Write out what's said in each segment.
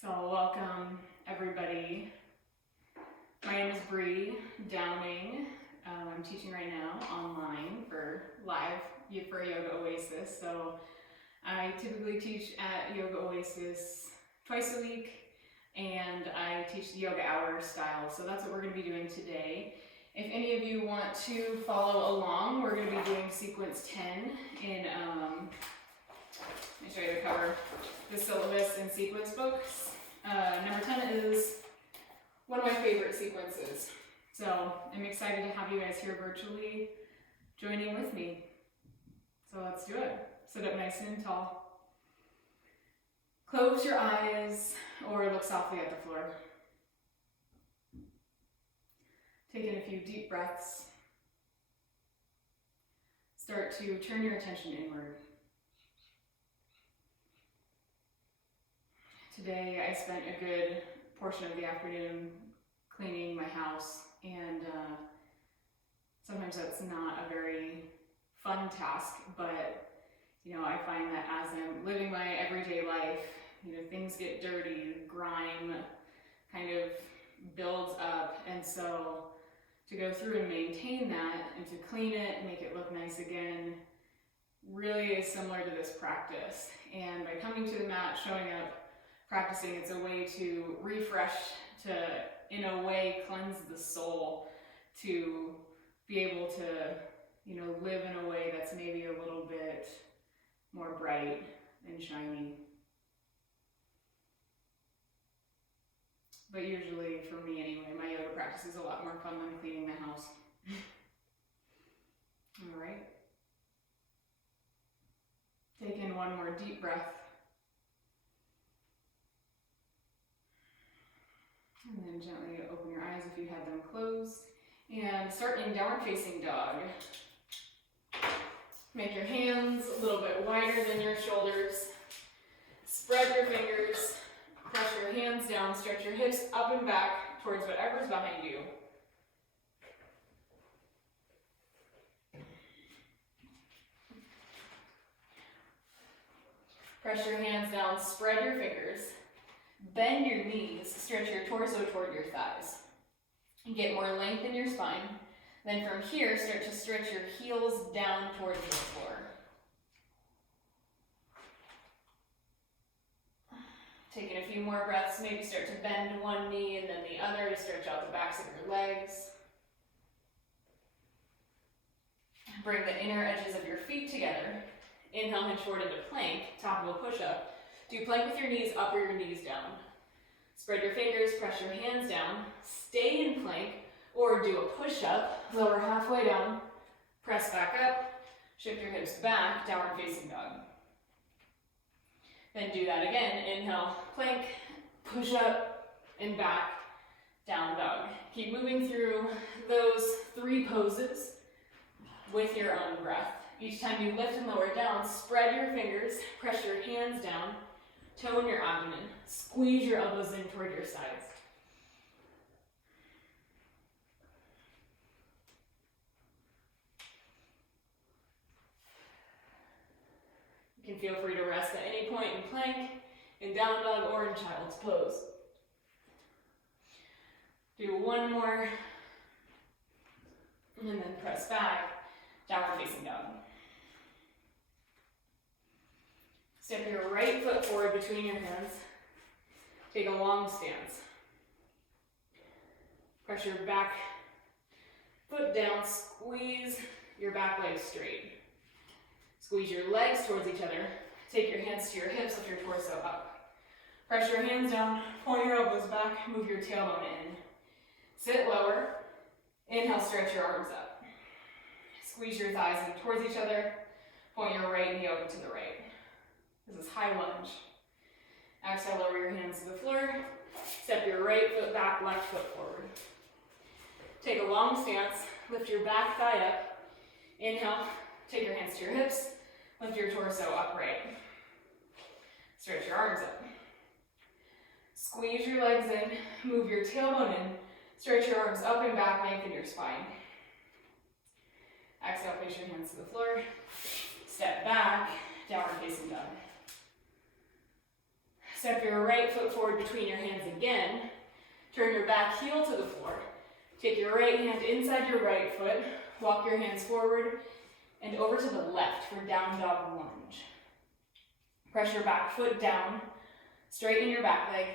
So welcome everybody. My name is Bree Downing. I'm teaching right now online for Yoga Oasis. So I typically teach at Yoga Oasis twice a week, and I teach the yogaHour style. So that's what we're going to be doing today. If any of you want to follow along, we're going to be doing sequence 10 in, let me show you the cover, the syllabus and sequence books. Number 10 is one of my favorite sequences. So I'm excited to have you guys here virtually joining with me. So let's do it. Sit up nice and tall. Close your eyes or look softly at the floor. Take in a few deep breaths. Start to turn your attention inward. Today I spent a good portion of the afternoon cleaning my house, and sometimes that's not a very fun task, but I find that as I'm living my everyday life, things get dirty, grime kind of builds up, and so to go through and maintain that and to clean it, make it look nice again, really is similar to this practice. And by coming to the mat, showing up, practicing, it's a way to refresh, to in a way cleanse the soul, to be able to live in a way that's maybe a little bit more bright and shiny. But usually, for me anyway, my yoga practice is a lot more fun than cleaning the house. All right. Take in one more deep breath. And then gently open your eyes if you had them closed. And start in downward facing dog. Make your hands a little bit wider than your shoulders. Spread your fingers. Press your hands down. Stretch your hips up and back towards whatever's behind you. Press your hands down. Spread your fingers. Bend your knees, stretch your torso toward your thighs. And get more length in your spine. Then from here, start to stretch your heels down towards the floor. Taking a few more breaths, maybe start to bend one knee and then the other to stretch out the backs of your legs. Bring the inner edges of your feet together. Inhale, hinge forward into plank, top of a push-up. Do plank with your knees up or your knees down. Spread your fingers, press your hands down, stay in plank, or do a push-up, lower halfway down, press back up, shift your hips back, downward facing dog. Then do that again, inhale, plank, push up, and back, down dog. Keep moving through those 3 poses with your own breath. Each time you lift and lower down, spread your fingers, press your hands down, tone your abdomen, squeeze your elbows in toward your sides. You can feel free to rest at any point in plank, in down dog, or in child's pose. Do one more, and then press back, downward facing dog. Step your right foot forward between your hands. Take a long stance. Press your back foot down, squeeze your back leg straight. Squeeze your legs towards each other. Take your hands to your hips, lift your torso up. Press your hands down, point your elbows back, move your tailbone in. Sit lower. Inhale, stretch your arms up. Squeeze your thighs in towards each other. Point your right knee over to the right. This is high lunge. Exhale, lower your hands to the floor. Step your right foot back, left foot forward. Take a long stance. Lift your back thigh up. Inhale, take your hands to your hips. Lift your torso upright. Stretch your arms up. Squeeze your legs in. Move your tailbone in. Stretch your arms up and back, lengthen your spine. Exhale, place your hands to the floor. Step back, downward facing dog. Step your right foot forward between your hands again. Turn your back heel to the floor. Take your right hand inside your right foot. Walk your hands forward and over to the left for down dog lunge. Press your back foot down. Straighten your back leg.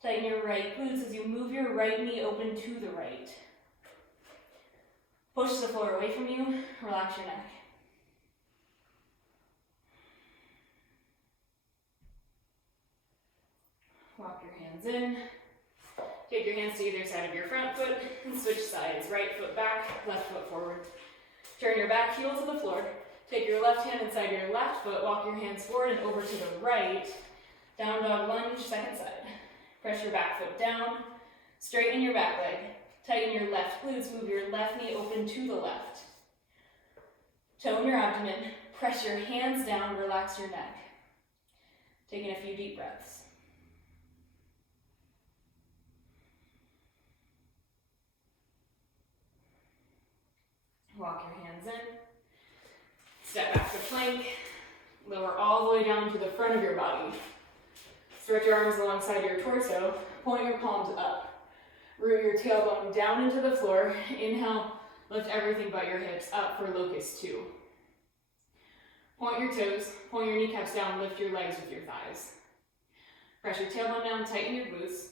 Tighten your right glutes as you move your right knee open to the right. Push the floor away from you. Relax your neck. Walk your hands in. Take your hands to either side of your front foot and switch sides. Right foot back, left foot forward. Turn your back heel to the floor. Take your left hand inside your left foot. Walk your hands forward and over to the right. Down dog lunge, second side. Press your back foot down. Straighten your back leg. Tighten your left glutes. Move your left knee open to the left. Tone your abdomen. Press your hands down. Relax your neck. Taking a few deep breaths. Walk your hands in. Step back to plank. Lower all the way down to the front of your body. Stretch your arms alongside your torso. Point your palms up. Root your tailbone down into the floor. Inhale, lift everything but your hips up for locust 2. Point your toes, point your kneecaps down, lift your legs with your thighs. Press your tailbone down, tighten your glutes.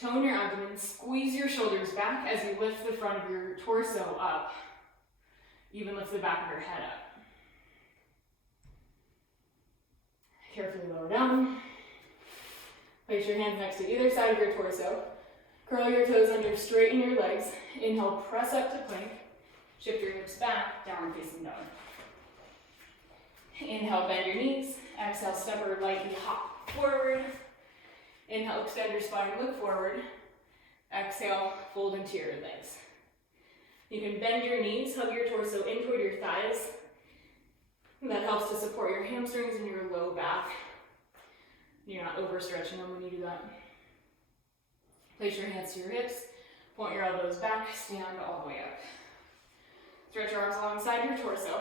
Tone your abdomen, squeeze your shoulders back as you lift the front of your torso up. Even lift the back of your head up. Carefully lower down. Place your hands next to either side of your torso. Curl your toes under, straighten your legs. Inhale, press up to plank. Shift your hips back, downward facing dog. Inhale, bend your knees. Exhale, step or lightly hop forward. Inhale, extend your spine, look forward. Exhale, fold into your legs. You can bend your knees, hug your torso in toward your thighs. That helps to support your hamstrings and your low back. You're not overstretching them when you do that. Place your hands to your hips, point your elbows back, stand all the way up. Stretch your arms alongside your torso.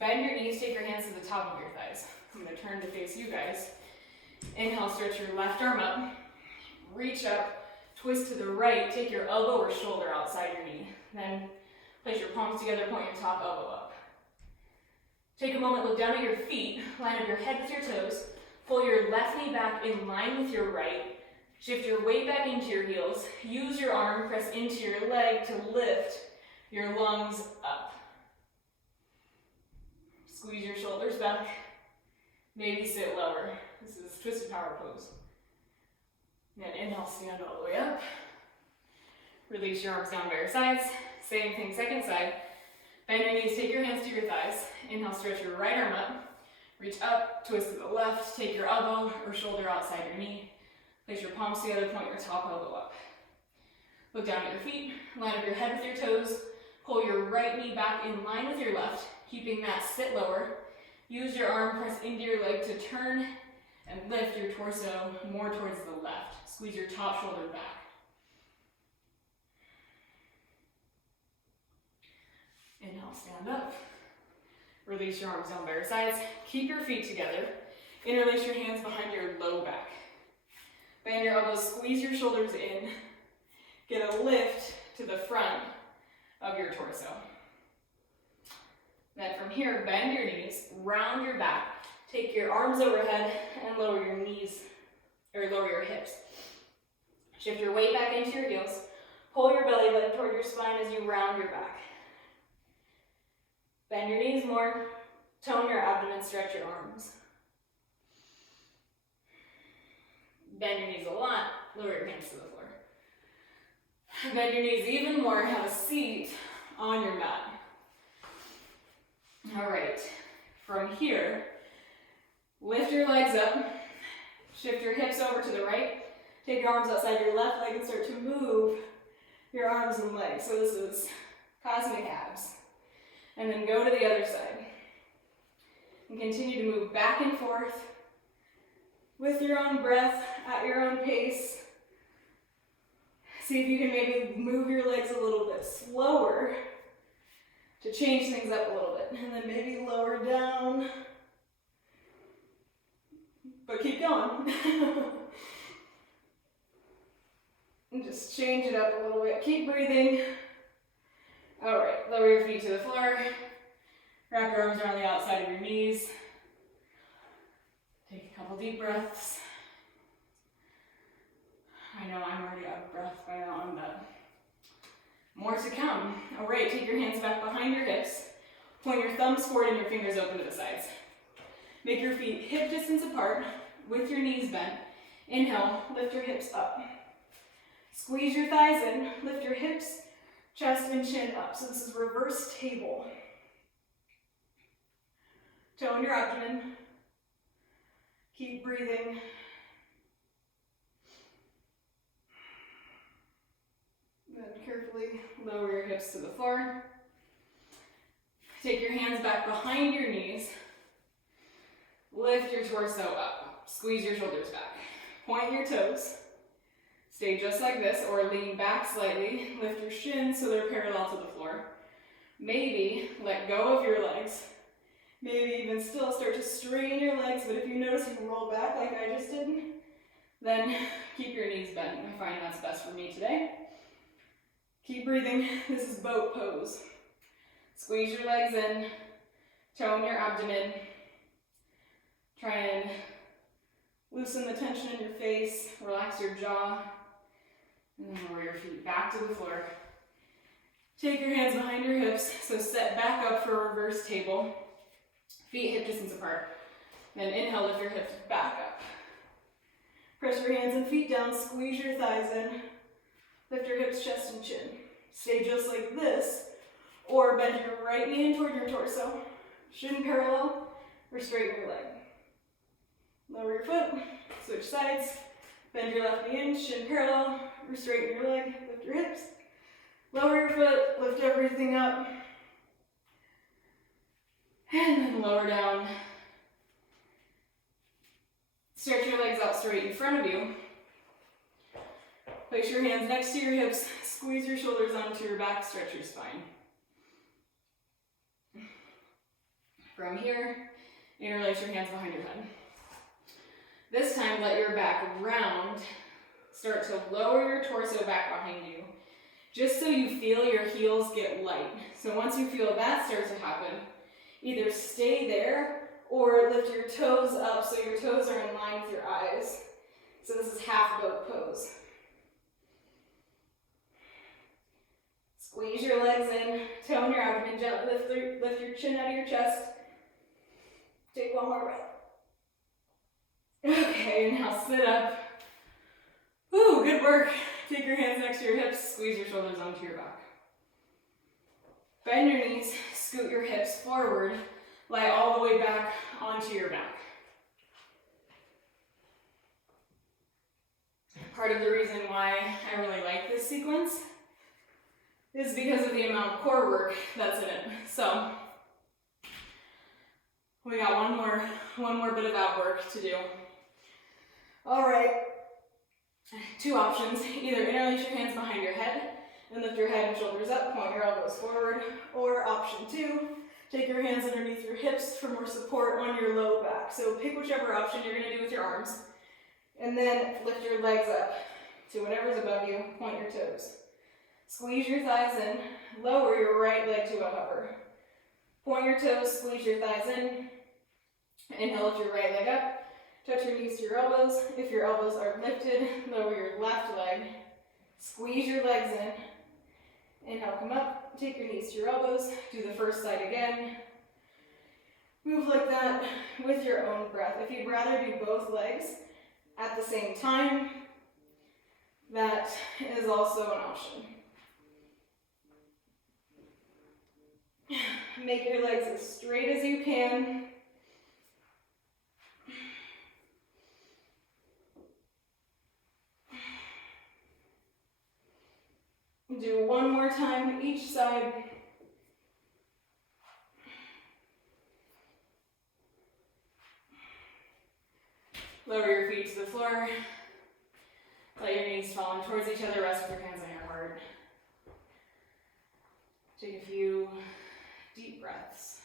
Bend your knees, take your hands to the top of your thighs. I'm going to turn to face you guys. Inhale, stretch your left arm up. Reach up, twist to the right, take your elbow or shoulder outside your knee. Then place your palms together, point your top elbow up. Take a moment, look down at your feet, line up your head with your toes, pull your left knee back in line with your right, shift your weight back into your heels, use your arm, press into your leg to lift your lungs up. Squeeze your shoulders back, maybe sit lower. This is twisted power pose. Then inhale, stand all the way up. Release your arms down by your sides. Same thing, second side. Bend your knees, take your hands to your thighs. Inhale, stretch your right arm up. Reach up, twist to the left, take your elbow or shoulder outside your knee. Place your palms together, point your top elbow up. Look down at your feet, line up your head with your toes. Pull your right knee back in line with your left, keeping that sit lower. Use your arm, press into your leg to turn and lift your torso more towards the left. Squeeze your top shoulder back. Inhale, stand up. Release your arms down by your sides. Keep your feet together. Interlace your hands behind your low back. Bend your elbows, squeeze your shoulders in. Get a lift to the front of your torso. Then from here, bend your knees, round your back. Take your arms overhead and lower your knees, or lower your hips. Shift your weight back into your heels. Pull your belly button toward your spine as you round your back. Bend your knees more. Tone your abdomen, stretch your arms. Bend your knees a lot. Lower your hands to the floor. Bend your knees even more. Have a seat on your mat. All right. From here, lift your legs up. Shift your hips over to the right. Take your arms outside your left leg and start to move your arms and legs. So this is cosmic abs. And then go to the other side. And continue to move back and forth with your own breath at your own pace. See if you can maybe move your legs a little bit slower to change things up a little bit. And then maybe lower down. but keep going. And just change it up a little bit. Keep breathing. All right, lower your feet to the floor. Wrap your arms around the outside of your knees. Take a couple deep breaths. I know I'm already out of breath by now, but more to come. All right, take your hands back behind your hips. Point your thumbs forward and your fingers open to the sides. Make your feet hip distance apart with your knees bent. Inhale, lift your hips up. Squeeze your thighs in, lift your hips, chest and chin up. So this is reverse table. Tone your abdomen. Keep breathing. Then carefully lower your hips to the floor. Take your hands back behind your knees. Lift your torso up. Squeeze your shoulders back. Point your toes. Stay just like this, or lean back slightly. Lift your shins so they're parallel to the floor. Maybe let go of your legs. Maybe even still start to straighten your legs, but if you notice you roll back like I just did, then keep your knees bent. I find that's best for me today. Keep breathing. This is boat pose. Squeeze your legs in. Tone your abdomen. Try and loosen the tension in your face. Relax your jaw. And then lower your feet back to the floor. Take your hands behind your hips, so set back up for a reverse table. Feet hip distance apart. Then inhale, lift your hips back up. Press your hands and feet down, squeeze your thighs in. Lift your hips, chest, and chin. Stay just like this, or bend your right knee in toward your torso. Shin parallel, or straighten your leg. Lower your foot, switch sides. Bend your left knee in, shin parallel, or straighten your leg. Lift your hips. Lower your foot, lift everything up. And then lower down. Stretch your legs out straight in front of you. Place your hands next to your hips. Squeeze your shoulders onto your back. Stretch your spine. From here, interlace your hands behind your head. This time, let your back round. Start to lower your torso back behind you, just so you feel your heels get light. So once you feel that start to happen, either stay there or lift your toes up so your toes are in line with your eyes. So this is half boat pose. Squeeze your legs in, tone your abdomen, gently lift your chin out of your chest. Take one more breath. Okay, and now sit up. Woo, good work. Take your hands next to your hips, squeeze your shoulders onto your back. Bend your knees, scoot your hips forward, lie all the way back onto your back. Part of the reason why I really like this sequence is because of the amount of core work that's in it. So, we got one more bit of ab work to do. All right, two options. Either interlace your hands behind your head and lift your head and shoulders up, point your elbows forward, or option two, take your hands underneath your hips for more support on your low back. So pick whichever option you're gonna do with your arms, and then lift your legs up to whatever's above you, point your toes. Squeeze your thighs in, lower your right leg to a hover. Point your toes, squeeze your thighs in, inhale, lift your right leg up, touch your knees to your elbows. If your elbows are lifted, lower your left leg, squeeze your legs in, inhale, come up, take your knees to your elbows, do the first side again. Move like that with your own breath. If you'd rather do both legs at the same time, that is also an option. Make your legs as straight as you can. Do one more time each side. Lower your feet to the floor. Let your knees fall in towards each other. Rest with your hands on your heart. Take a few deep breaths.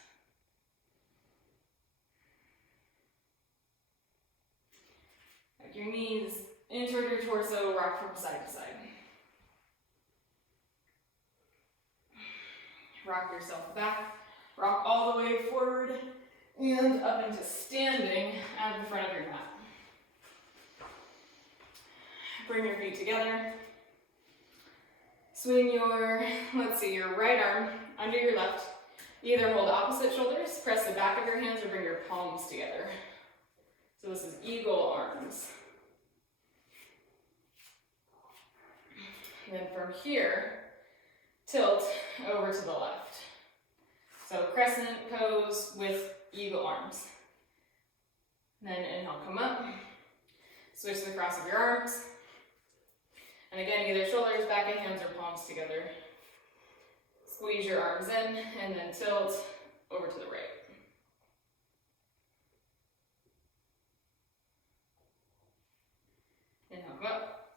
Your knees in toward your torso, rock from side to side. Rock yourself back, rock all the way forward and up into standing at the front of your mat. Bring your feet together. Swing your, your right arm under your left. Either hold opposite shoulders, press the back of your hands, or bring your palms together. So this is eagle arms. And then from here, tilt over to the left. So crescent pose with eagle arms. And then inhale, come up. Switch to the cross of your arms. And again, either shoulders, back of hands, or palms together. Squeeze your arms in, and then tilt over to the right. Inhale, come up.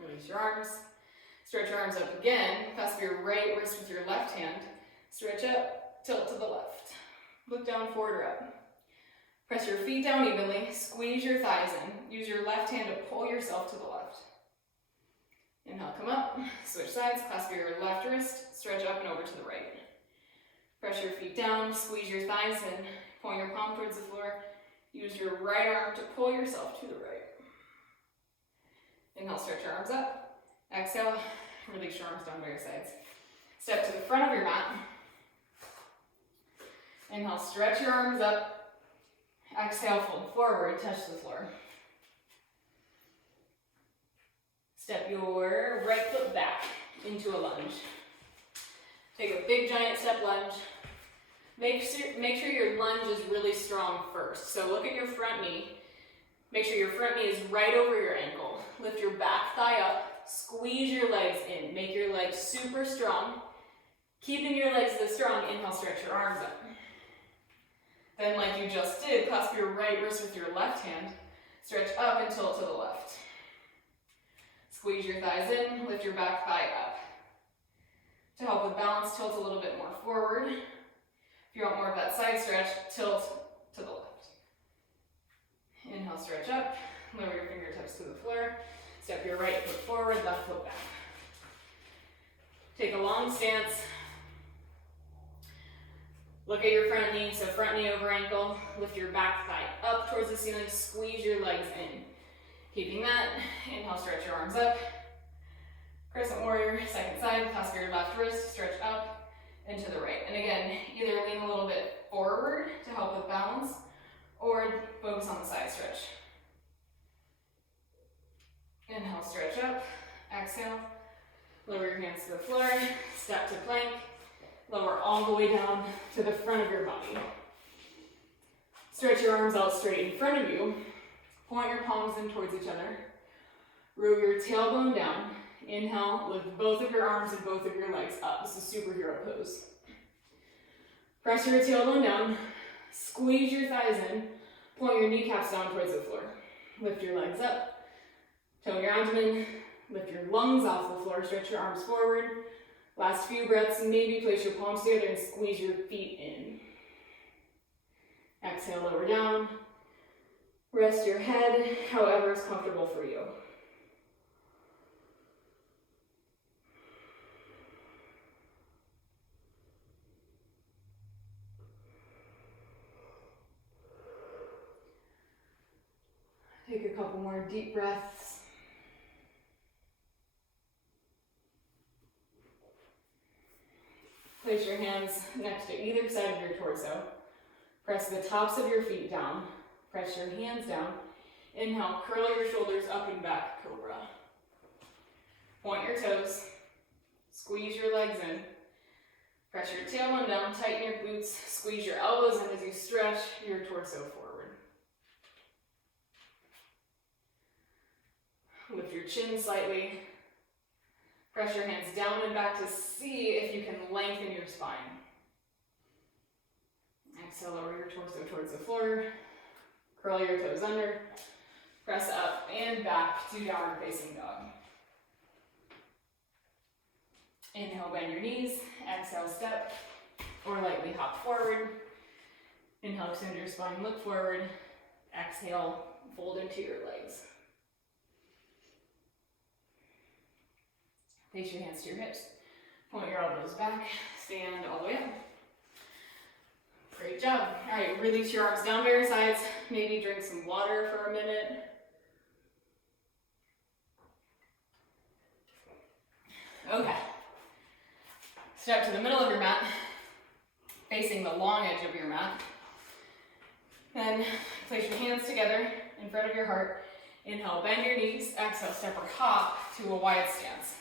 Release your arms. Stretch your arms up again. Clasp your right wrist with your left hand. Stretch up, tilt to the left. Look down, forward, or up. Press your feet down evenly. Squeeze your thighs in. Use your left hand to pull yourself to the left. Inhale, come up. Switch sides. Clasp your left wrist. Stretch up and over to the right. Press your feet down. Squeeze your thighs in. Point your palm towards the floor. Use your right arm to pull yourself to the right. Inhale, stretch your arms up. Exhale, release your arms down by your sides. Step to the front of your mat. Inhale, stretch your arms up. Exhale, fold forward, touch the floor. Step your right foot back into a lunge. Take a big giant step lunge. Make sure your lunge is really strong first. So look at your front knee. Make sure your front knee is right over your ankle. Lift your back thigh up. Squeeze your legs in. Make your legs super strong. Keeping your legs this strong, inhale, stretch your arms up. Then like you just did, clasp your right wrist with your left hand. Stretch up and tilt to the left. Squeeze your thighs in, lift your back thigh up. To help with balance, tilt a little bit more forward. If you want more of that side stretch, tilt to the left. Inhale, stretch up, lower your fingertips to the floor. Step your right foot forward, left foot back. Take a long stance. Look at your front knee, so front knee over ankle. Lift your back thigh up towards the ceiling, squeeze your legs in. Keeping that, inhale, stretch your arms up. Crescent warrior, second side, clasp your left wrist, stretch up and to the right. And again, either lean a little bit forward to help with balance, or focus on the side stretch. Inhale, stretch up, exhale, lower your hands to the floor, step to plank, lower all the way down to the front of your body. Stretch your arms out straight in front of you, point your palms in towards each other, roll your tailbone down, inhale, lift both of your arms and both of your legs up. This is superhero pose. Press your tailbone down, squeeze your thighs in, point your kneecaps down towards the floor. Lift your legs up. Tone your abdomen, lift your lungs off the floor, stretch your arms forward. Last few breaths, maybe place your palms together and squeeze your feet in. Exhale, lower down. Rest your head, however is comfortable for you. Take a couple more deep breaths. Place your hands next to either side of your torso. Press the tops of your feet down. Press your hands down. Inhale, curl your shoulders up and back, cobra. Point your toes. Squeeze your legs in. Press your tailbone down, tighten your glutes, squeeze your elbows in as you stretch your torso forward. Lift your chin slightly. Press your hands down and back to see if you can lengthen your spine. Exhale, lower your torso towards the floor. Curl your toes under. Press up and back to downward facing dog. Inhale, bend your knees. Exhale, step or lightly hop forward. Inhale, extend your spine, look forward. Exhale, fold into your legs. Place your hands to your hips. Point your elbows back. Stand all the way up. Great job. All right, release your arms down by your sides. Maybe drink some water for a minute. Okay. Step to the middle of your mat, facing the long edge of your mat. Then place your hands together in front of your heart. Inhale, bend your knees. Exhale, step or hop to a wide stance.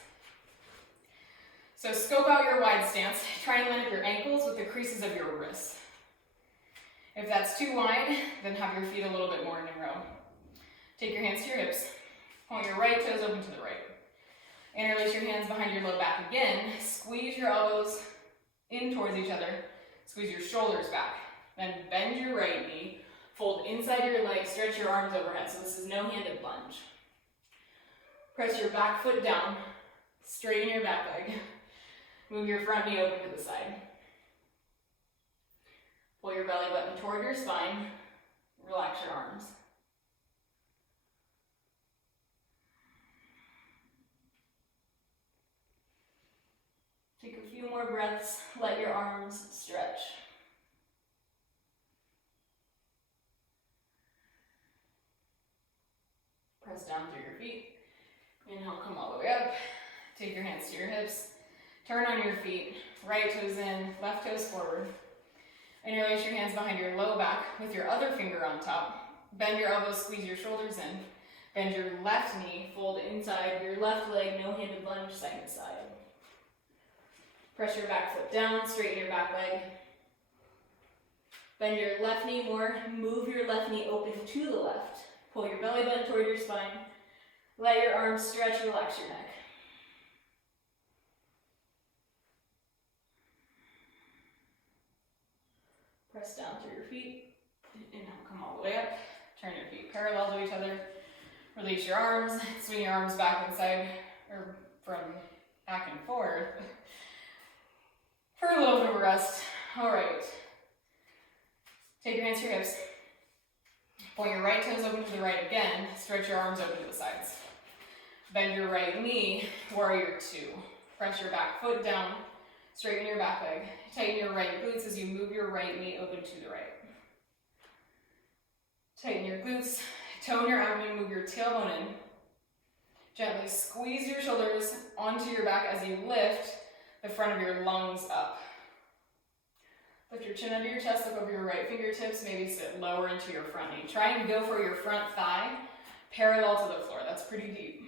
So scope out your wide stance. Try and line up your ankles with the creases of your wrists. If that's too wide, then have your feet a little bit more in a row. Take your hands to your hips. Point your right toes open to the right. Interlace your hands behind your low back again. Squeeze your elbows in towards each other. Squeeze your shoulders back. Then bend your right knee. Fold inside your leg. Stretch your arms overhead. So this is no-handed lunge. Press your back foot down. Straighten your back leg. Move your front knee open to the side. Pull your belly button toward your spine. Relax your arms. Take a few more breaths. Let your arms stretch. Press down through your feet. Inhale, come all the way up. Take your hands to your hips. Turn on your feet. Right toes in, left toes forward. Interlace your hands behind your low back with your other finger on top. Bend your elbows, squeeze your shoulders in. Bend your left knee, fold inside your left leg, no-handed lunge, side to side. Press your back foot down, straighten your back leg. Bend your left knee more, move your left knee open to the left. Pull your belly button toward your spine. Let your arms stretch, relax your neck. Press down through your feet. Inhale, come all the way up. Turn your feet parallel to each other. Release your arms. Swing your arms back inside, or from back and forward. For a little bit of a rest. All right. Take your hands to your hips. Point your right toes open to the right again. Stretch your arms open to the sides. Bend your right knee, warrior two. Press your back foot down. Straighten your back leg. Tighten your right glutes as you move your right knee open to the right. Tighten your glutes. Tone your abdomen. Move your tailbone in. Gently squeeze your shoulders onto your back as you lift the front of your lungs up. Lift your chin under your chest, look over your right fingertips, maybe sit lower into your front knee. Try and go for your front thigh parallel to the floor. That's pretty deep.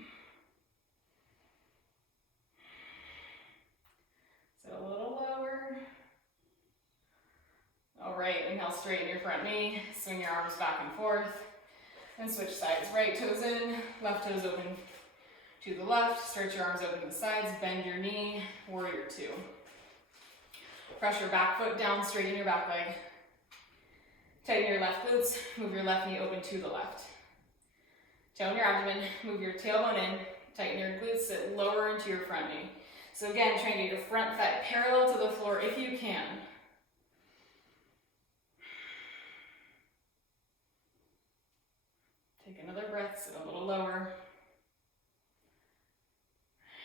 Sit a little lower. All right, inhale, straighten your front knee, swing your arms back and forth, and switch sides. Right toes in, left toes open to the left, stretch your arms open to the sides, bend your knee, warrior two. Press your back foot down, straighten your back leg. Tighten your left glutes, move your left knee open to the left. Tone your abdomen, move your tailbone in, tighten your glutes, sit lower into your front knee. So again, try and get your front thigh parallel to the floor if you can. Take another breath, sit a little lower.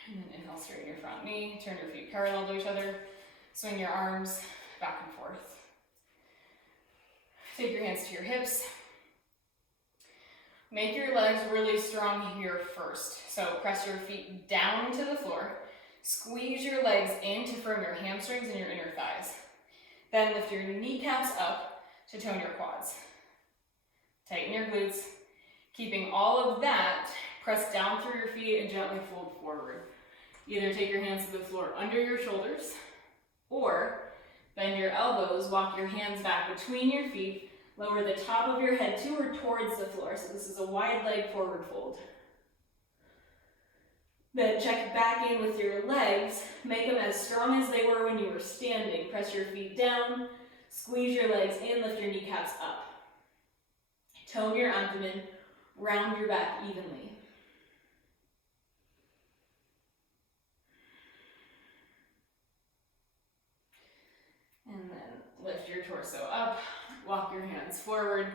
And then inhale, straighten your front knee, turn your feet parallel to each other, swing your arms back and forth. Take your hands to your hips. Make your legs really strong here first. So press your feet down to the floor. Squeeze your legs in to firm your hamstrings and your inner thighs. Then lift your kneecaps up to tone your quads. Tighten your glutes. Keeping all of that, press down through your feet and gently fold forward. Either take your hands to the floor under your shoulders, or bend your elbows, walk your hands back between your feet, lower the top of your head to or towards the floor. So this is a wide leg forward fold. Then check back in with your legs. Make them as strong as they were when you were standing. Press your feet down, squeeze your legs in, lift your kneecaps up. Tone your abdomen, round your back evenly. And then lift your torso up, walk your hands forward,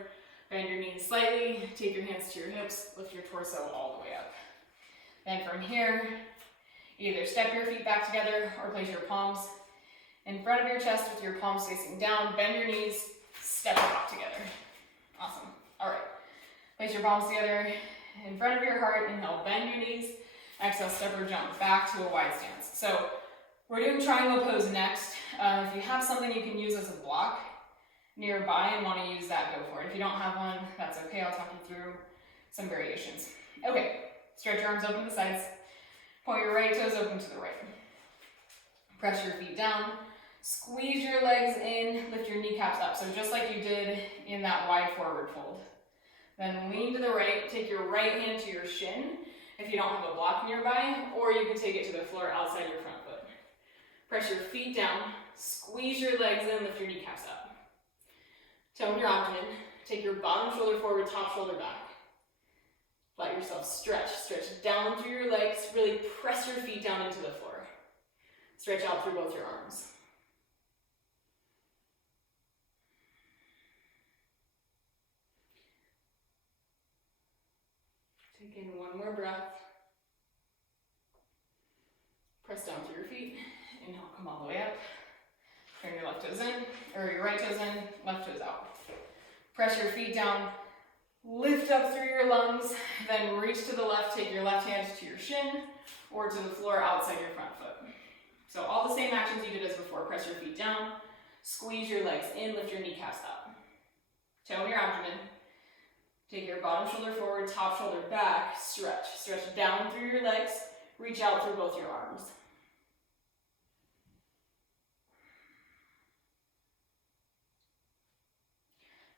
bend your knees slightly, take your hands to your hips, lift your torso all the way up. Then from here, Either step your feet back together or place your palms in front of your chest with your palms facing down. Bend your knees, step or hop together. Awesome. All right. Place your palms together in front of your heart. Inhale, bend your knees. Exhale, step or jump back to a wide stance. So we're doing triangle pose next. If you have something you can use as a block nearby and want to use that, go for it. If you don't have one, that's okay. I'll talk you through some variations. Okay, stretch your arms open to the sides. Point your right toes open to the right. Press your feet down. Squeeze your legs in. Lift your kneecaps up. So just like you did in that wide forward fold. Then lean to the right. Take your right hand to your shin if you don't have a block nearby, or you can take it to the floor outside your front foot. Press your feet down. Squeeze your legs in. Lift your kneecaps up. Tone your abdomen. Take your bottom shoulder forward, top shoulder back. Let yourself stretch. Stretch down through your legs. Really press your feet down into the floor. Stretch out through both your arms. Take in one more breath. Press down through your feet. Inhale, come all the way up. Turn your left toes in, or your right toes in, left toes out. Press your feet down. Lift up through your lungs, then reach to the left, take your left hand to your shin or to the floor outside your front foot. So all the same actions you did as before. Press your feet down, squeeze your legs in, lift your kneecaps up. Tone your abdomen. Take your bottom shoulder forward, top shoulder back, stretch. Stretch down through your legs, reach out through both your arms.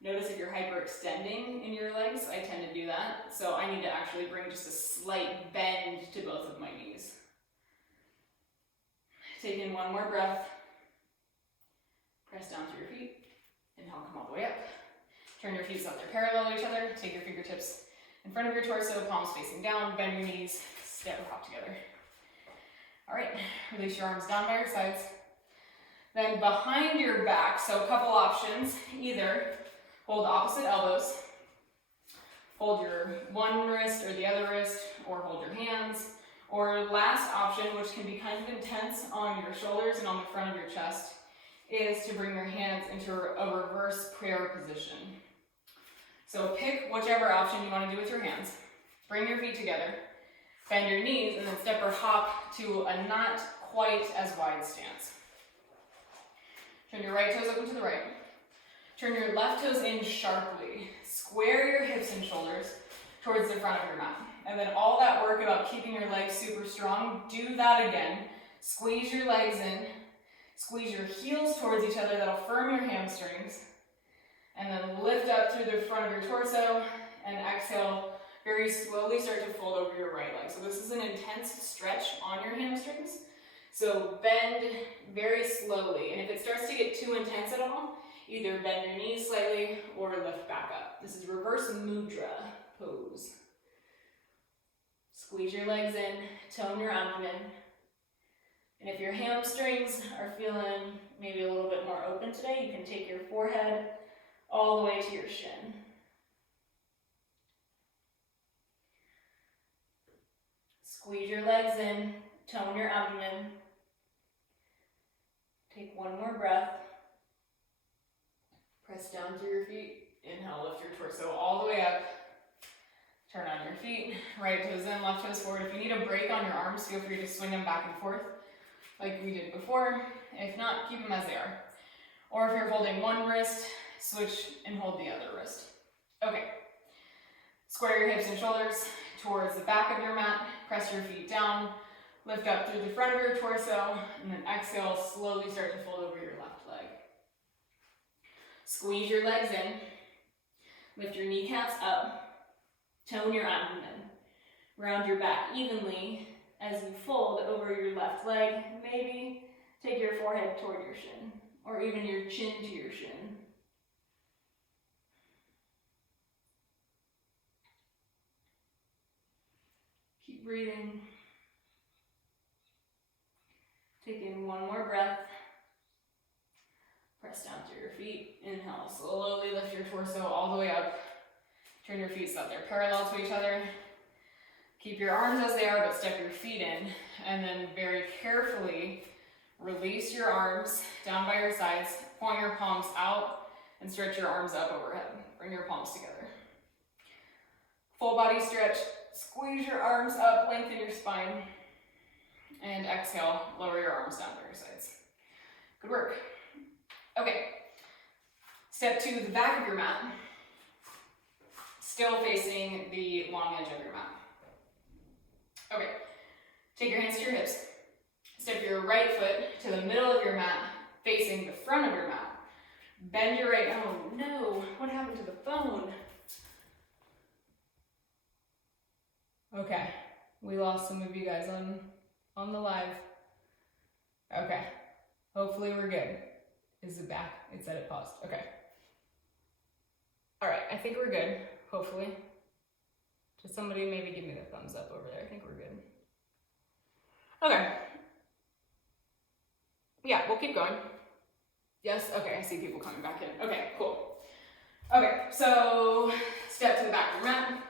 Notice if you're hyperextending in your legs, I tend to do that. So I need to actually bring just a slight bend to both of my knees. Take in one more breath. Press down through your feet. Inhale, come all the way up. Turn your feet so that they're parallel to each other. Take your fingertips in front of your torso, palms facing down. Bend your knees, step or hop together. All right, release your arms down by your sides. Then behind your back, so a couple options. Either hold opposite elbows, hold your one wrist or the other wrist, or hold your hands. Or last option, which can be kind of intense on your shoulders and on the front of your chest, is to bring your hands into a reverse prayer position. So pick whichever option you want to do with your hands. Bring your feet together, bend your knees, and then step or hop to a not quite as wide stance. Turn your right toes open to the right. Turn your left toes in sharply. Square your hips and shoulders towards the front of your mat. And then all that work about keeping your legs super strong, do that again. Squeeze your legs in. Squeeze your heels towards each other. That'll firm your hamstrings. And then lift up through the front of your torso and exhale. Very slowly start to fold over your right leg. So this is an intense stretch on your hamstrings. So bend very slowly. And if it starts to get too intense at all, either bend your knees slightly or lift back up. This is reverse mudra pose. Squeeze your legs in, tone your abdomen. And if your hamstrings are feeling maybe a little bit more open today, you can take your forehead all the way to your shin. Squeeze your legs in, tone your abdomen. Take one more breath. Press down through your feet. Inhale, lift your torso all the way up. Turn on your feet. Right toes in, left toes forward. If you need a break on your arms, feel free to swing them back and forth like we did before. If not, keep them as they are. Or if you're holding one wrist, switch and hold the other wrist. Okay. Square your hips and shoulders towards the back of your mat. Press your feet down. Lift up through the front of your torso. And then exhale, slowly start to fold over your left leg. Squeeze your legs in. Lift your kneecaps up. Tone your abdomen. Round your back evenly as you fold over your left leg. Maybe take your forehead toward your shin, or even your chin to your shin. Keep breathing. Take in one more breath. Press down through your feet. Inhale, slowly lift your torso all the way up. Turn your feet so that they're parallel to each other. Keep your arms as they are, but step your feet in, and then very carefully release your arms down by your sides, point your palms out, and stretch your arms up overhead. Bring your palms together. Full body stretch, squeeze your arms up, lengthen your spine, and exhale, lower your arms down by your sides. Good work. Okay, step to the back of your mat, still facing the long edge of your mat. Okay, take your hands to your hips. Step your right foot to the middle of your mat, facing the front of your mat. Bend your right, oh no, what happened to the phone? Okay, we lost some of you guys on the live. Okay, hopefully we're good. Is it back? It said it paused, okay. All right, I think we're good, hopefully. Just somebody maybe give me the thumbs up over there. I think we're good. Okay. Yeah, we'll keep going. Yes, okay, I see people coming back in. Okay, cool. Okay, so step to the back of your mat.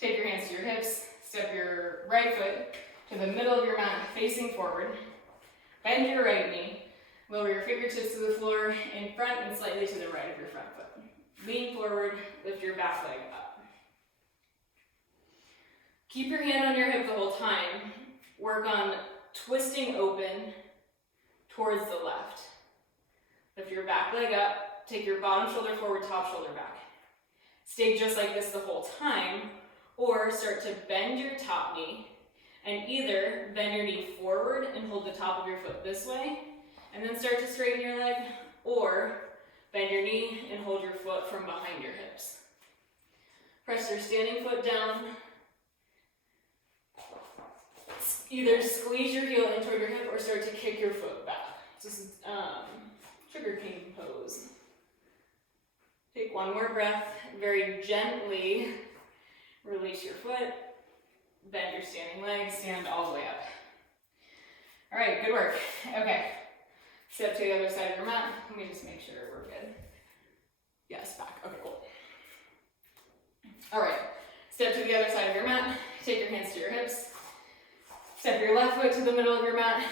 Take your hands to your hips. Step your right foot to the middle of your mat, facing forward. Bend your right knee. Lower your fingertips to the floor in front and slightly to the right of your front foot. Lean forward, lift your back leg up. Keep your hand on your hip the whole time. Work on twisting open towards the left. Lift your back leg up, take your bottom shoulder forward, top shoulder back. Stay just like this the whole time, or start to bend your top knee, and either bend your knee forward and hold the top of your foot this way, and then start to straighten your leg, or bend your knee and hold your foot from behind your hips. Press your standing foot down. Either squeeze your heel in toward your hip or start to kick your foot back. This is sugar cane pose. Take one more breath. Very gently release your foot. Bend your standing leg. Stand all the way up. All right, good work. Okay, step to the other side of your mat. Let me just make sure we're good. Yes, back. Okay, cool. All right, step to the other side of your mat. Take your hands to your hips. Step your left foot to the middle of your mat,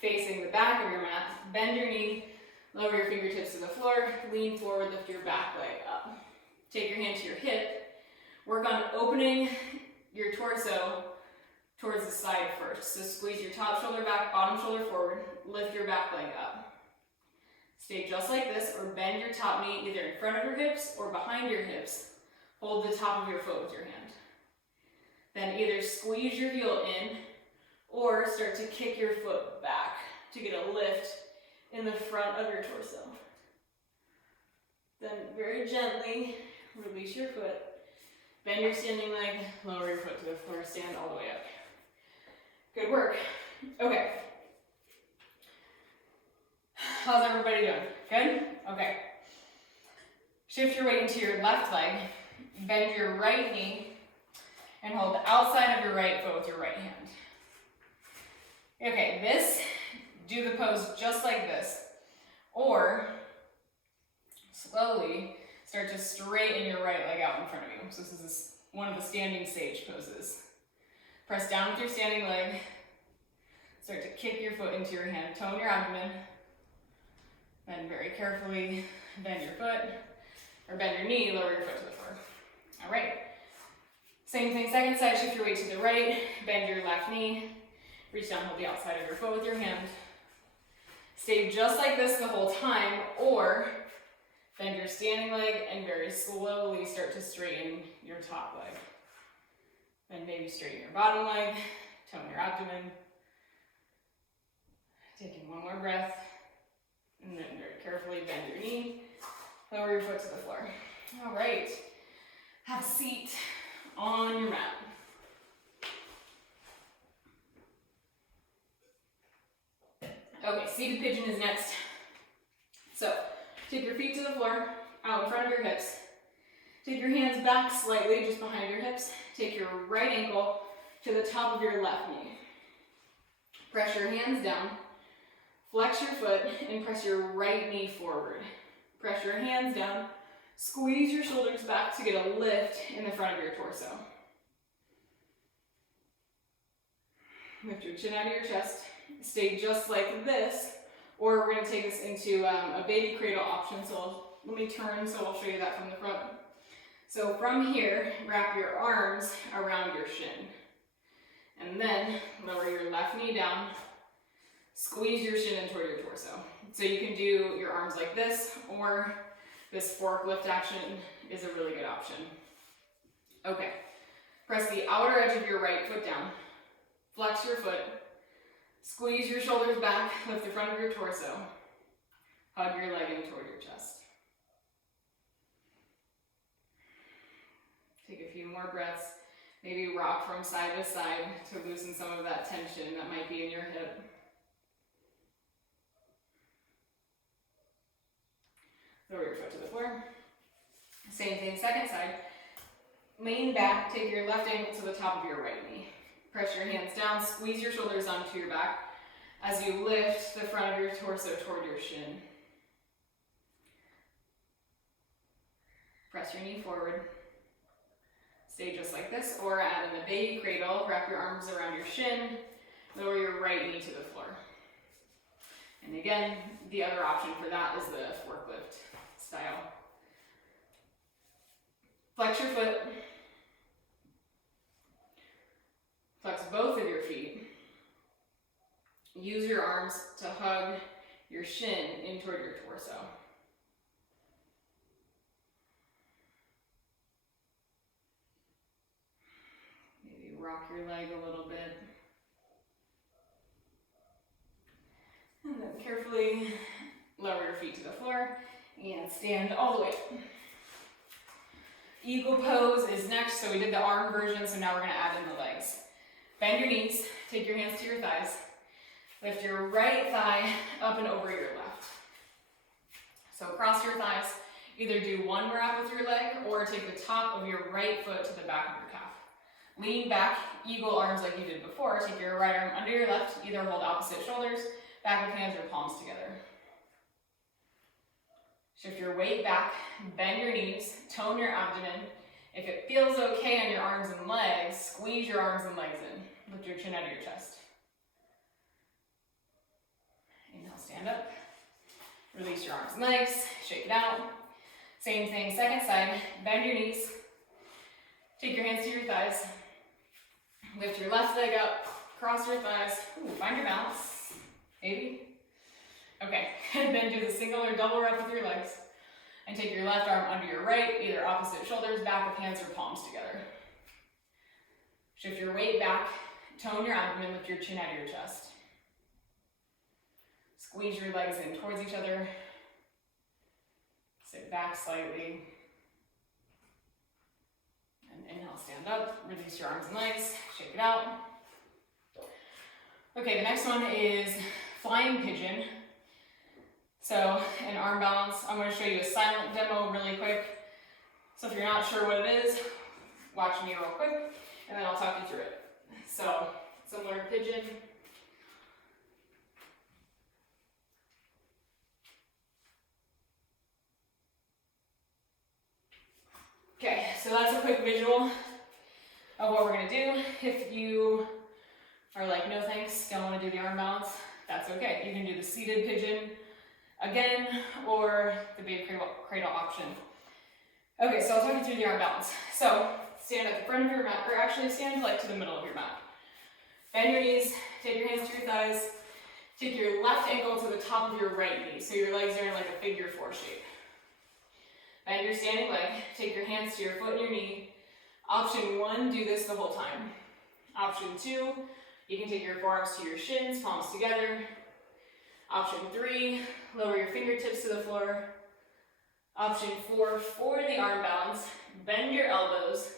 facing the back of your mat. Bend your knee, lower your fingertips to the floor, lean forward, lift your back leg up. Take your hand to your hip. Work on opening your torso towards the side first. So squeeze your top shoulder back, bottom shoulder forward, lift your back leg up. Stay just like this, or bend your top knee either in front of your hips or behind your hips. Hold the top of your foot with your hand. Then either squeeze your heel in, or start to kick your foot back to get a lift in the front of your torso. Then very gently release your foot, bend your standing leg, lower your foot to the floor, stand all the way up. Good work. Okay. How's everybody doing? Good? Okay. Shift your weight into your left leg, bend your right knee, and hold the outside of your right foot with your right hand. Okay, do the pose just like this, or slowly start to straighten your right leg out in front of you. So this is one of the standing sage poses. Press down with your standing leg, start to kick your foot into your hand, tone your abdomen, then very carefully bend your foot, or bend your knee, lower your foot to the floor. All right, same thing, second side, shift your weight to the right, bend your left knee, reach down, hold the outside of your foot with your hand. Stay just like this the whole time, or bend your standing leg and very slowly start to straighten your top leg. Then maybe straighten your bottom leg, tone your abdomen. Taking one more breath, and then very carefully bend your knee, lower your foot to the floor. All right, have a seat on your mat. Okay, seated pigeon is next. So, take your feet to the floor, out in front of your hips. Take your hands back slightly, just behind your hips. Take your right ankle to the top of your left knee. Press your hands down, flex your foot, and press your right knee forward. Press your hands down, squeeze your shoulders back to get a lift in the front of your torso. Lift your chin out of your chest. Stay just like this, or we're going to take this into a baby cradle option. So let me turn so I'll show you that from the front. So from here, wrap your arms around your shin. And then lower your left knee down. Squeeze your shin in toward your torso. So you can do your arms like this, or this forklift action is a really good option. Okay, press the outer edge of your right foot down. Flex your foot. Squeeze your shoulders back, lift the front of your torso. Hug your leg in toward your chest. Take a few more breaths. Maybe rock from side to side to loosen some of that tension that might be in your hip. Lower your foot to the floor. Same thing, second side. Lean back, take your left ankle to the top of your right knee. Press your hands down, squeeze your shoulders onto your back as you lift the front of your torso toward your shin. Press your knee forward. Stay just like this, or add in the baby cradle, wrap your arms around your shin, lower your right knee to the floor. And again, the other option for that is the forklift style. Flex your foot. Flex both of your feet. Use your arms to hug your shin in toward your torso. Maybe rock your leg a little bit. And then carefully lower your feet to the floor and stand all the way up. Eagle pose is next, so we did the arm version, so now we're going to add in the legs. Bend your knees, take your hands to your thighs. Lift your right thigh up and over your left. So cross your thighs, either do one wrap with your leg or take the top of your right foot to the back of your calf. Lean back, eagle arms like you did before. Take your right arm under your left, either hold opposite shoulders, back of hands or palms together. Shift your weight back, bend your knees, tone your abdomen. If it feels okay on your arms and legs, squeeze your arms and legs in. Lift your chin out of your chest. Inhale, stand up. Release your arms and legs, shake it out. Same thing, second side, bend your knees. Take your hands to your thighs. Lift your left leg up, cross your thighs. Ooh, find your balance, maybe. Okay, and then do the single or double rep with your legs. And take your left arm under your right, either opposite shoulders, back of hands, or palms together. Shift your weight back, tone your abdomen, lift your chin out of your chest. Squeeze your legs in towards each other. Sit back slightly. And inhale, stand up, release your arms and legs, shake it out. Okay, the next one is flying pigeon. So, in arm balance, I'm going to show you a silent demo really quick. So if you're not sure what it is, watch me real quick, and then I'll talk you through it. So, similar to pigeon. Okay, so that's a quick visual of what we're going to do. If you are like, no thanks, don't want to do the arm balance, that's okay. You can do the seated pigeon again, or the baby cradle option. Okay, so I'll talk you through the arm balance. So, stand at the front of your mat, or actually stand like to the middle of your mat. Bend your knees, take your hands to your thighs, take your left ankle to the top of your right knee, so your legs are in like a figure four shape. Bend your standing leg, take your hands to your foot and your knee. Option one, do this the whole time. Option two, you can take your forearms to your shins, palms together. Option three, lower your fingertips to the floor. Option four, for the arm balance, bend your elbows,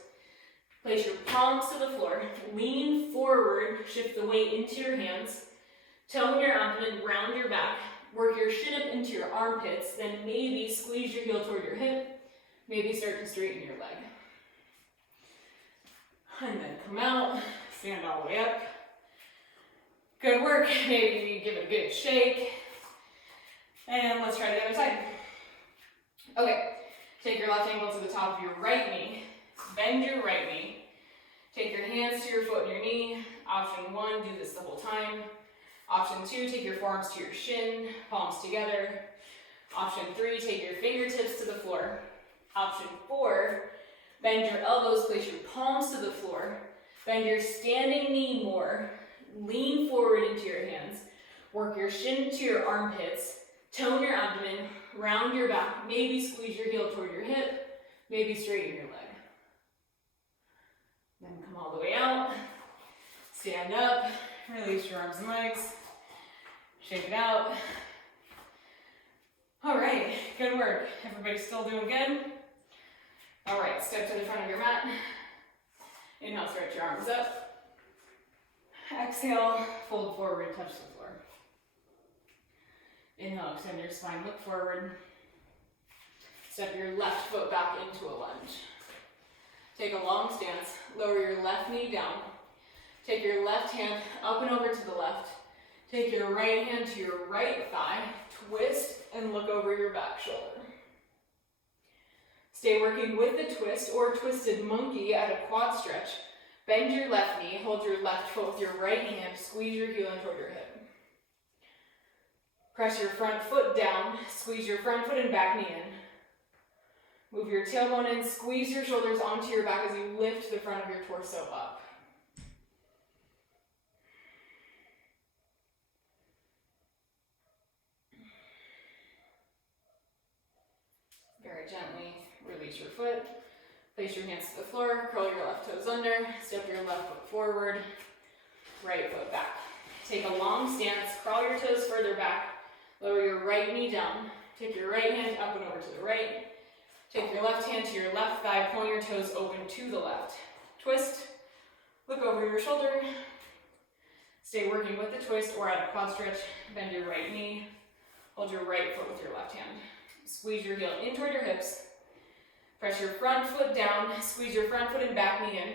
place your palms to the floor, lean forward, shift the weight into your hands, tone your abdomen, round your back, work your shin up into your armpits, then maybe squeeze your heel toward your hip, maybe start to straighten your leg. And then come out, stand all the way up. Good work, maybe give it a good shake. And let's try the other side. Okay, take your left ankle to the top of your right knee, bend your right knee, Take your hands to your foot and your knee. Option 1, do this the whole time. Option 2, take your forearms to your shin, palms together. Option 3, take your fingertips to the floor. Option 4, bend your elbows, place your palms to the floor. Bend your standing knee more. Lean forward into your hands. Work your shin to your armpits. Tone your abdomen. Round your back. Maybe squeeze your heel toward your hip. Maybe straighten your leg. Then come all the way out. Stand up. Release your arms and legs. Shake it out. All right, good work. Everybody still doing good? All right, step to the front of your mat. Inhale, stretch your arms up. Exhale, fold forward, touch the floor. Inhale, extend your spine, look forward. Step your left foot back into a lunge. Take a long stance, lower your left knee down. Take your left hand up and over to the left. Take your right hand to your right thigh, twist and look over your back shoulder. Stay working with the twist or twisted monkey at a quad stretch. Bend your left knee, hold your left foot with your right hand, squeeze your heel in toward your hip. Press your front foot down, squeeze your front foot and back knee in. Move your tailbone in, squeeze your shoulders onto your back as you lift the front of your torso up. Very gently release your foot. Place your hands to the floor, curl your left toes under, step your left foot forward, right foot back. Take a long stance, crawl your toes further back, lower your right knee down, take your right hand up and over to the right, take your left hand to your left thigh, point your toes open to the left. Twist, look over your shoulder, stay working with the twist or at a quad stretch, bend your right knee, hold your right foot with your left hand. Squeeze your heel in toward your hips. Press your front foot down, squeeze your front foot and back knee in.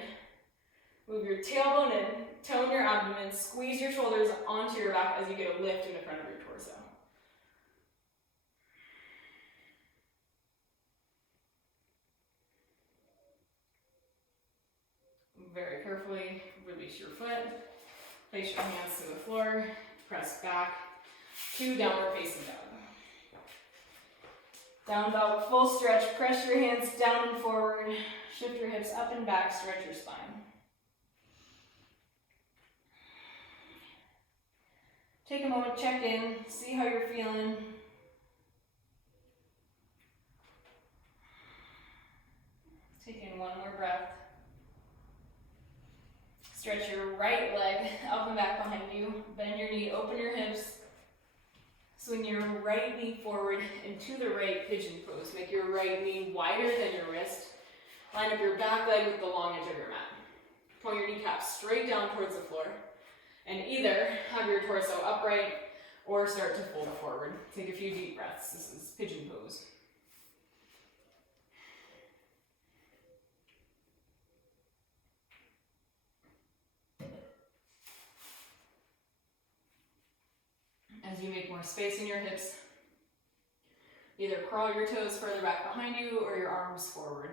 Move your tailbone in, tone your abdomen, squeeze your shoulders onto your back as you get a lift in the front of your torso. Very carefully release your foot. Place your hands to the floor, press back to downward facing dog. Down dog, full stretch, press your hands down and forward, shift your hips up and back, stretch your spine. Take a moment, check in, see how you're feeling. Take in one more breath. Stretch your right leg up and back behind you, bend your knee, open your hips. Swing your right knee forward into the right pigeon pose. Make your right knee wider than your wrist. Line up your back leg with the long edge of your mat. Point your kneecaps straight down towards the floor. And either have your torso upright or start to fold forward. Take a few deep breaths. This is pigeon pose. As you make more space in your hips, either crawl your toes further back behind you or your arms forward.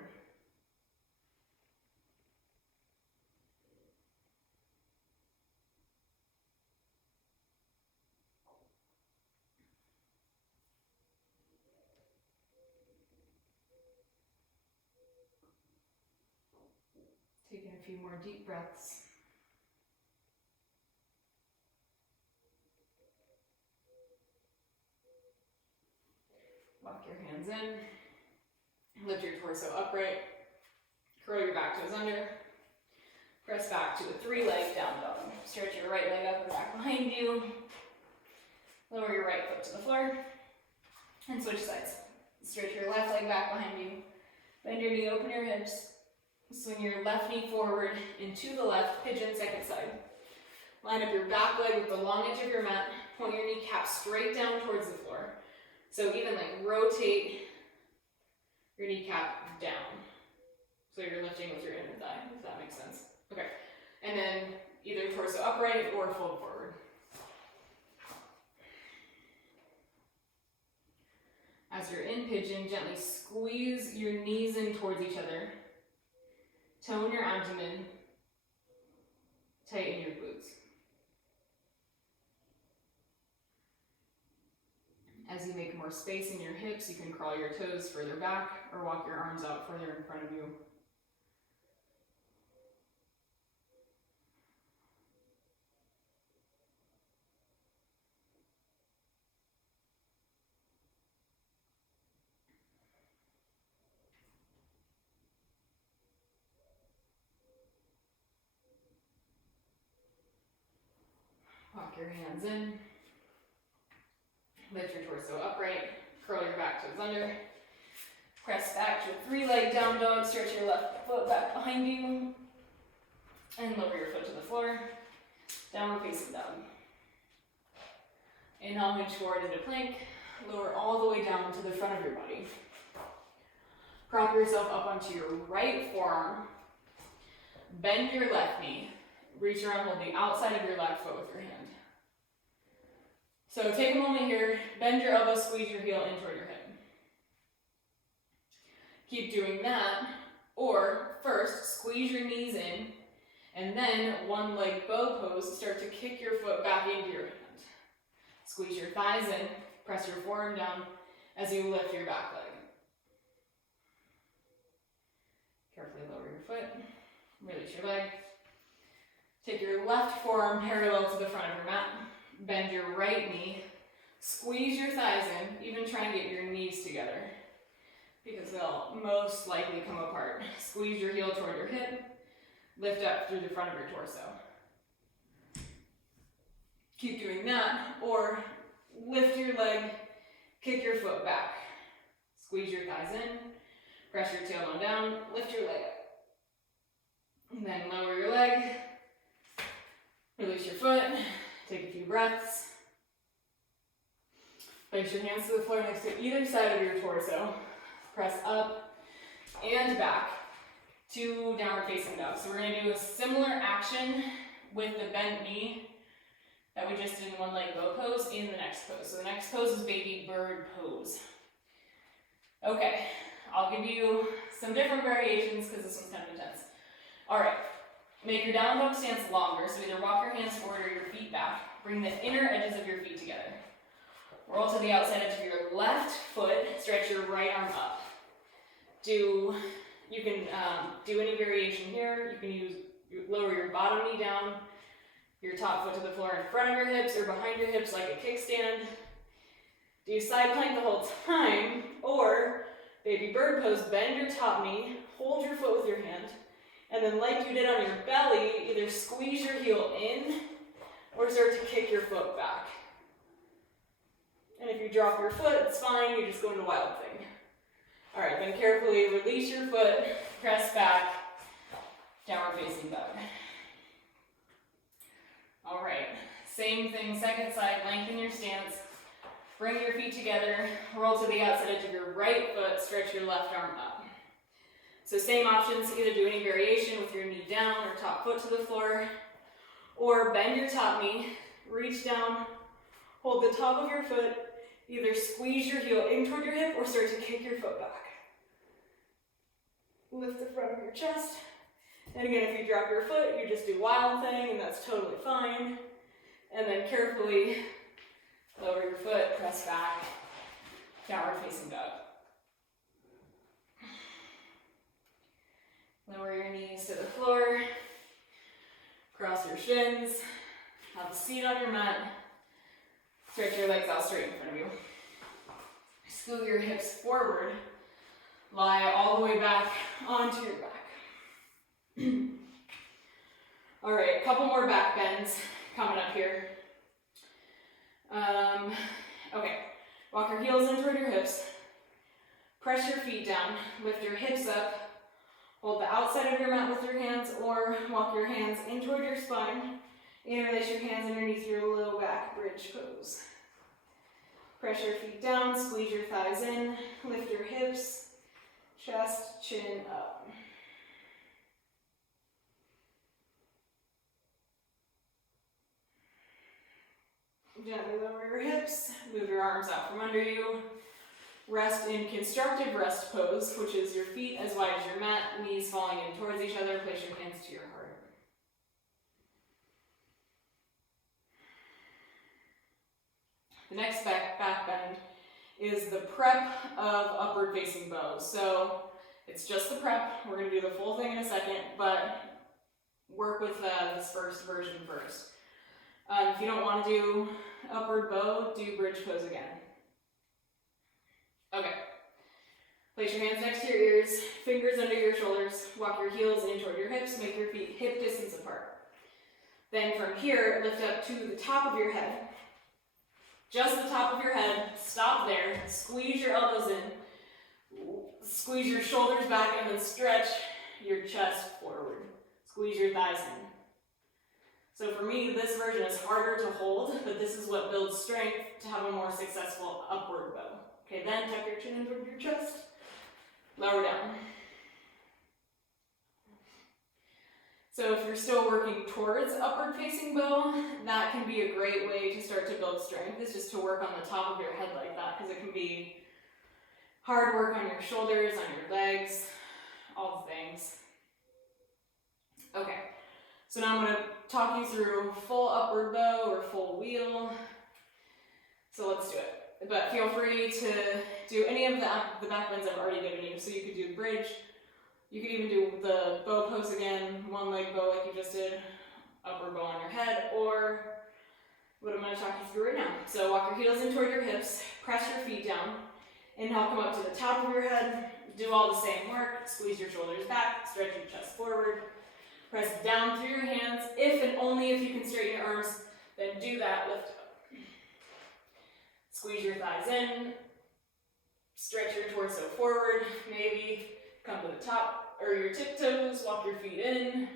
Taking a few more deep breaths. Lock your hands in, lift your torso upright, curl your back toes under, press back to a three-leg down dog. Stretch your right leg up and back behind you, lower your right foot to the floor, and switch sides. Stretch your left leg back behind you, bend your knee, open your hips, swing your left knee forward into the left, pigeon second side. Line up your back leg with the long edge of your mat, point your kneecap straight down towards the floor. So even like rotate your kneecap down. So you're lifting with your inner thigh, if that makes sense. Okay, and then either torso upright or fold forward. As you're in pigeon, gently squeeze your knees in towards each other. Tone your abdomen. Tighten your glutes. As you make more space in your hips, you can crawl your toes further back or walk your arms out further in front of you. Walk your hands in. Lift your torso upright. Curl your back toes under. Press back to a three-leg down dog. Stretch your left foot back behind you. And lower your foot to the floor. Downward facing dog. Inhale, hinge forward into plank. Lower all the way down to the front of your body. Prop yourself up onto your right forearm. Bend your left knee. Reach around, hold the outside of your left foot with your hand. So take a moment here, bend your elbow, squeeze your heel in toward your hip. Keep doing that, or first squeeze your knees in, and then one leg bow pose, start to kick your foot back into your hand. Squeeze your thighs in, press your forearm down as you lift your back leg. Carefully lower your foot, release your leg. Take your left forearm parallel to the front of your mat. Bend your right knee. Squeeze your thighs in. Even try and get your knees together because they'll most likely come apart. Squeeze your heel toward your hip. Lift up through the front of your torso. Keep doing that, or lift your leg, kick your foot back. Squeeze your thighs in. Press your tailbone down. Lift your leg up. And then lower your leg. Release your foot, take a few breaths. Place your hands to the floor next to either side of your torso. Press up and back to downward facing dog. So we're gonna do a similar action with the bent knee that we just did in one leg bow pose in the next pose. So the next pose is baby bird pose. Okay, I'll give you some different variations because this one's kind of intense. All right. Make your down dog stance longer, so either walk your hands forward or your feet back. Bring the inner edges of your feet together. Roll to the outside edge of your left foot, stretch your right arm up. You can do any variation here. You can lower your bottom knee down, your top foot to the floor in front of your hips or behind your hips like a kickstand. Do side plank the whole time, or baby bird pose, bend your top knee, hold your foot with your hand, and then like you did on your belly, either squeeze your heel in or start to kick your foot back. And if you drop your foot, it's fine, you just go into wild thing. All right, then carefully release your foot, press back, downward facing dog. All right, same thing, second side, lengthen your stance, bring your feet together, roll to the outside edge of your right foot, stretch your left arm up. So same options, either do any variation with your knee down or top foot to the floor, or bend your top knee, reach down, hold the top of your foot, either squeeze your heel in toward your hip or start to kick your foot back. Lift the front of your chest, and again, if you drop your foot, you just do wild thing, and that's totally fine. And then carefully lower your foot, press back, downward facing dog. Lower your knees to the floor, cross your shins, have a seat on your mat, stretch your legs out straight in front of you. Scoot your hips forward, lie all the way back onto your back. All right, a couple more back bends coming up here. Okay, walk your heels in toward your hips, press your feet down, lift your hips up, hold the outside of your mat with your hands or walk your hands in toward your spine. Interlace your hands underneath your low back bridge pose. Press your feet down, squeeze your thighs in, lift your hips, chest, chin up. Gently lower your hips, move your arms out from under you. Rest in constructive rest pose, which is your feet as wide as your mat, knees falling in towards each other. Place your hands to your heart. The next back bend is the prep of upward facing bow. So it's just the prep. We're going to do the full thing in a second, but work with this first version first. If you don't want to do upward bow, do bridge pose again. Okay. Place your hands next to your ears, fingers under your shoulders, walk your heels in toward your hips, make your feet hip distance apart. Then from here, lift up to the top of your head. Just the top of your head, stop there, squeeze your elbows in, squeeze your shoulders back, and then stretch your chest forward. Squeeze your thighs in. So for me, this version is harder to hold, but this is what builds strength to have a more successful upward bow. Okay, then tuck your chin into your chest, lower down. So if you're still working towards upward facing bow, that can be a great way to start to build strength, is just to work on the top of your head like that, because it can be hard work on your shoulders, on your legs, all the things. Okay, so now I'm going to talk you through full upward bow or full wheel. So let's do it. But feel free to do any of the back bends I've already given you. So you could do the bridge. You could even do the bow pose again, one leg bow like you just did, upward bow on your head, or what I'm going to talk you through right now. So walk your heels in toward your hips, press your feet down. Inhale, come up to the top of your head. Do all the same work. Squeeze your shoulders back, stretch your chest forward. Press down through your hands. If and only if you can straighten your arms, then do that. Lift up. Squeeze your thighs in. Stretch your torso forward. Maybe come to the top or your tiptoes. Walk your feet in.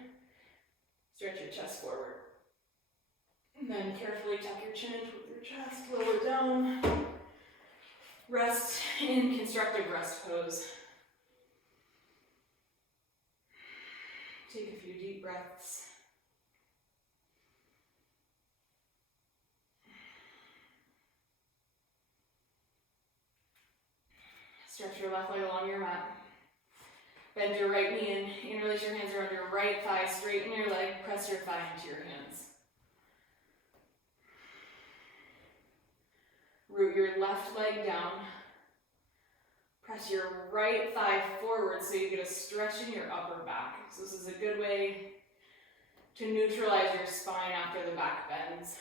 Stretch your chest forward. And then carefully tuck your chin into your chest. Lower down. Rest in constructive rest pose. Take a few deep breaths. Stretch your left leg along your mat. Bend your right knee in. Interlace your hands around your right thigh. Straighten your leg. Press your thigh into your hands. Root your left leg down. Press your right thigh forward so you get a stretch in your upper back. So this is a good way to neutralize your spine after the back bends.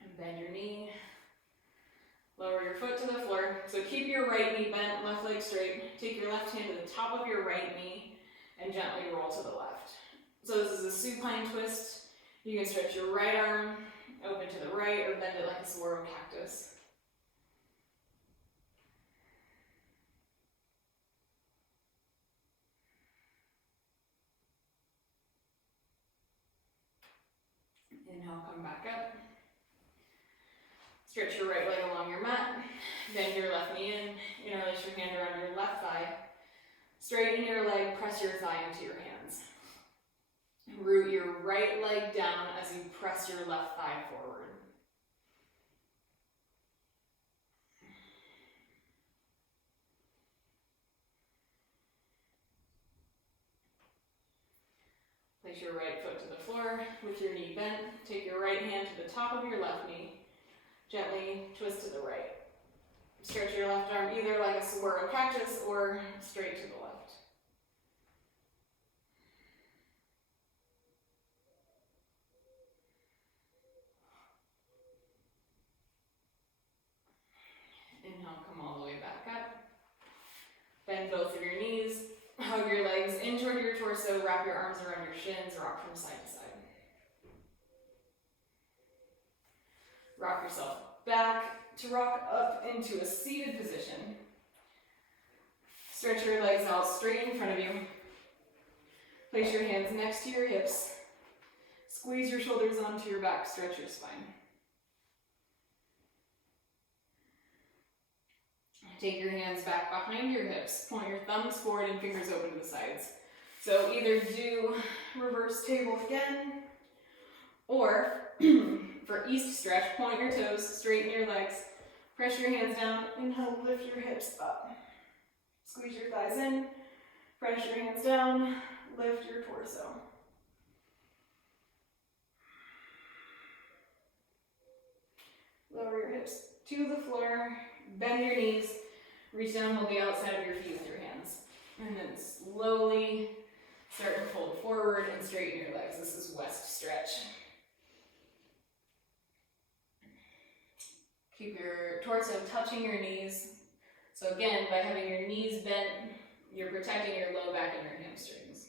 And bend your knee. Lower your foot to the floor. So keep your right knee bent, left leg straight. Take your left hand to the top of your right knee and gently roll to the left. So this is a supine twist. You can stretch your right arm open to the right or bend it like a saguaro cactus. Inhale, come back up. Stretch your right leg along your mat. Bend your left knee in. Interlace your hand around your left thigh. Straighten your leg, press your thigh into your hands. Root your right leg down as you press your left thigh forward. Place your right foot to the floor with your knee bent. Take your right hand to the top of your left knee. Gently twist to the right. Stretch your left arm either like a saguaro cactus or straight to the left. Inhale, come all the way back up. Bend both of your knees. Hug your legs in toward your torso. Wrap your arms around your shins. Rock from side to side. Rock yourself back to rock up into a seated position. Stretch your legs out straight in front of you. Place your hands next to your hips. Squeeze your shoulders onto your back. Stretch your spine. Take your hands back behind your hips. Point your thumbs forward and fingers open to the sides. So either do reverse table again, or for east stretch, point your toes, straighten your legs, press your hands down, inhale, lift your hips up. Squeeze your thighs in, press your hands down, lift your torso. Lower your hips to the floor, bend your knees, reach down, hold the outside of your feet with your hands. And then slowly start to fold forward and straighten your legs. This is west stretch. Keep your torso touching your knees. So again, by having your knees bent, you're protecting your low back and your hamstrings.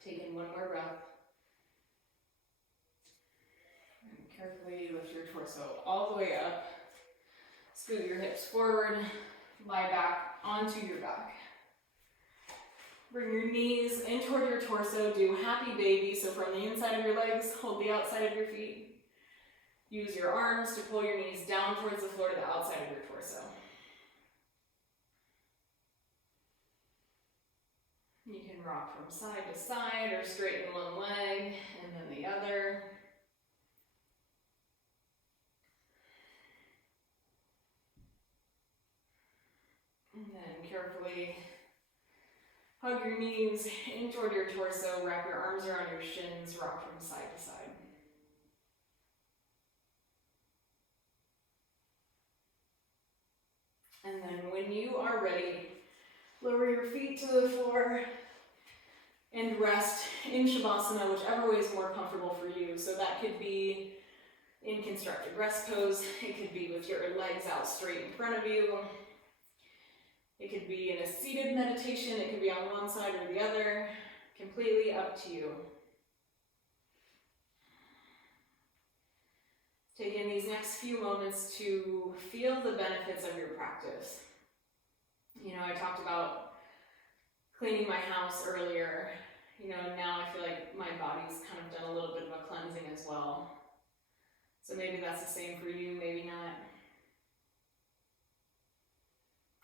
Take in one more breath. And carefully lift your torso all the way up. Scoot your hips forward, lie back onto your back. Bring your knees in toward your torso, do happy baby. So from the inside of your legs, hold the outside of your feet. Use your arms to pull your knees down towards the floor to the outside of your torso. You can rock from side to side or straighten one leg and then the other. And then carefully hug your knees in toward your torso, wrap your arms around your shins, rock from side to side. And then when you are ready, lower your feet to the floor and rest in Shavasana, whichever way is more comfortable for you. So that could be in constructed rest pose, it could be with your legs out straight in front of you. It could be in a seated meditation, it could be on one side or the other, completely up to you. Take in these next few moments to feel the benefits of your practice. You know, I talked about cleaning my house earlier. You know, now I feel like my body's kind of done a little bit of a cleansing as well. So maybe that's the same for you, maybe not.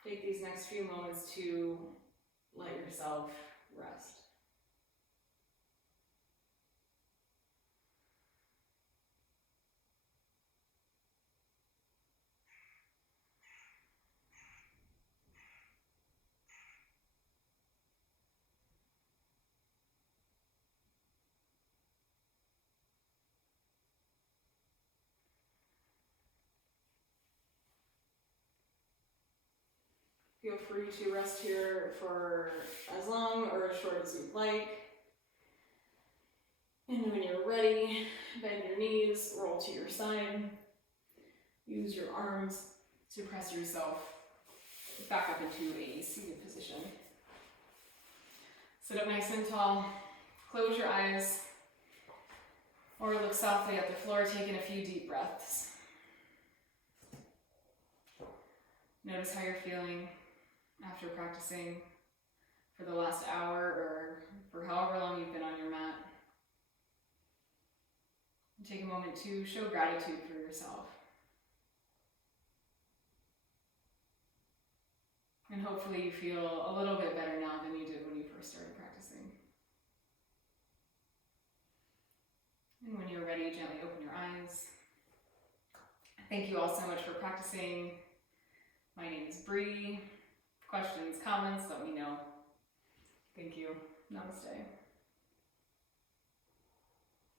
Take these next few moments to let yourself rest. Feel free to rest here for as long or as short as you'd like. And when you're ready, bend your knees, roll to your side. Use your arms to press yourself back up into a seated position. Sit up nice and tall. Close your eyes or look softly at the floor, taking a few deep breaths. Notice how you're feeling after practicing for the last hour or for however long you've been on your mat. Take a moment to show gratitude for yourself. And hopefully you feel a little bit better now than you did when you first started practicing. And when you're ready, gently open your eyes. Thank you all so much for practicing. My name is Bree. Questions, comments, let me know. Thank you. Namaste.